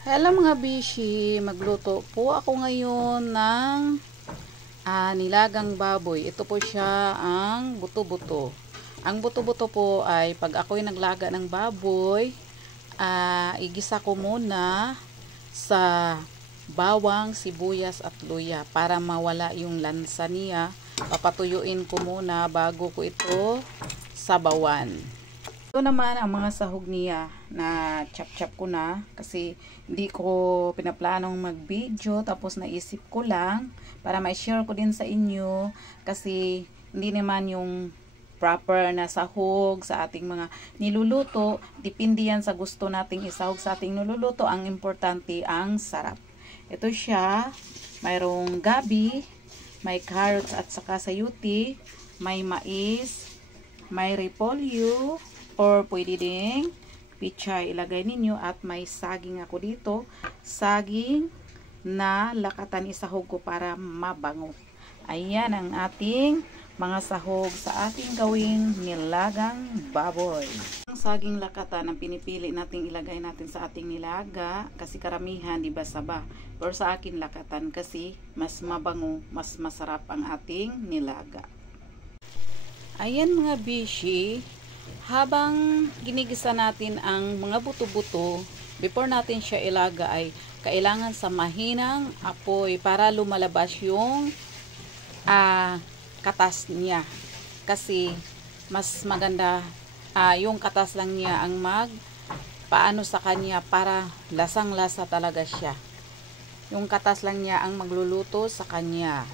Hello mga bishi, magluto po ako ngayon ng nilagang baboy. Ito po siya ang buto-buto. Ang buto-buto po ay pag ako'y naglaga ng baboy, igisa ko muna sa bawang, sibuyas at luya para mawala yung lansa niya. Papatuyuin ko muna bago ko ito sabawan. Ito naman ang mga sahog niya na chop-chop ko na kasi hindi ko pinaplanong mag-video, tapos naisip ko lang para ma-share ko din sa inyo kasi hindi naman yung proper na sahog sa ating mga niluluto. Depende yan sa gusto nating isahog sa ating niluluto. Ang importante ang sarap. Ito siya, mayroong gabi, may carrots at saka sayuti, may mais, may repolyo, or pwede ding pichay ilagay ninyo, at may saging ako dito. Saging na lakatan isahog ko para mabango. Ayan ang ating mga sahog sa ating gawing nilagang baboy. Ang saging lakatan ang pinipili nating ilagay natin sa ating nilaga kasi karamihan di ba saba. Pero sa akin lakatan kasi mas mabango, mas masarap ang ating nilaga. Ayan mga bishi, habang ginigisa natin ang mga buto-buto, before natin siya ilaga ay kailangan sa mahinang apoy para lumalabas yung katas niya. Kasi mas maganda yung katas lang niya ang paano sa kanya para lasang-lasa talaga siya. Yung katas lang niya ang magluluto sa kanya.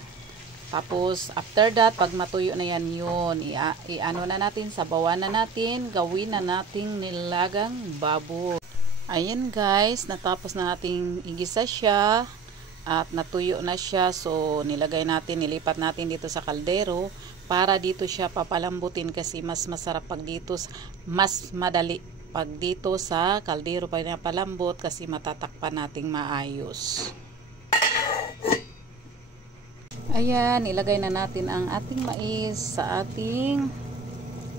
Tapos, after that, pag matuyo na yan yun, i-ano na natin, sabawan na natin, gawin na nating nilagang baboy. Ayan guys, natapos na nating igisa siya at natuyo na siya. So, nilagay natin, nilipat natin dito sa kaldero para dito siya papalambutin kasi mas masarap pag dito, mas madali pag dito sa kaldero pa napalambot kasi matatakpan nating maayos. Ayan, ilagay na natin ang ating mais sa ating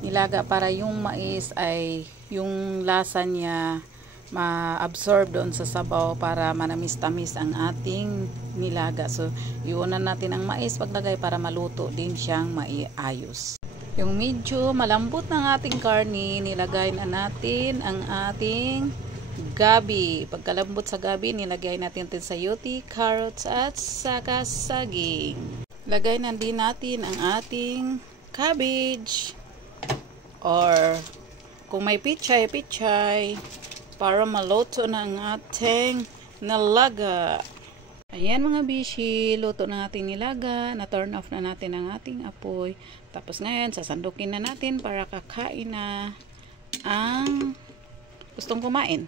nilaga para yung mais ay yung lasa niya ma-absorb doon sa sabaw para manamis-tamis ang ating nilaga. So, iunan natin ang mais paglagay para maluto din siyang maayos. Yung medyo malambot ng ating karni, nilagay na natin ang ating gabi. Pagkalambot sa gabi, nilagay natin sayuti, carrots at saka saging. Lagay na din natin ang ating cabbage or kung may pichay para maluto na ang ating nilaga. Ayan mga bishi, luto na ating nilaga. Na-turn off na natin ang ating apoy. Tapos ngayon, sasandukin na natin para kakain na ang gustong kumain.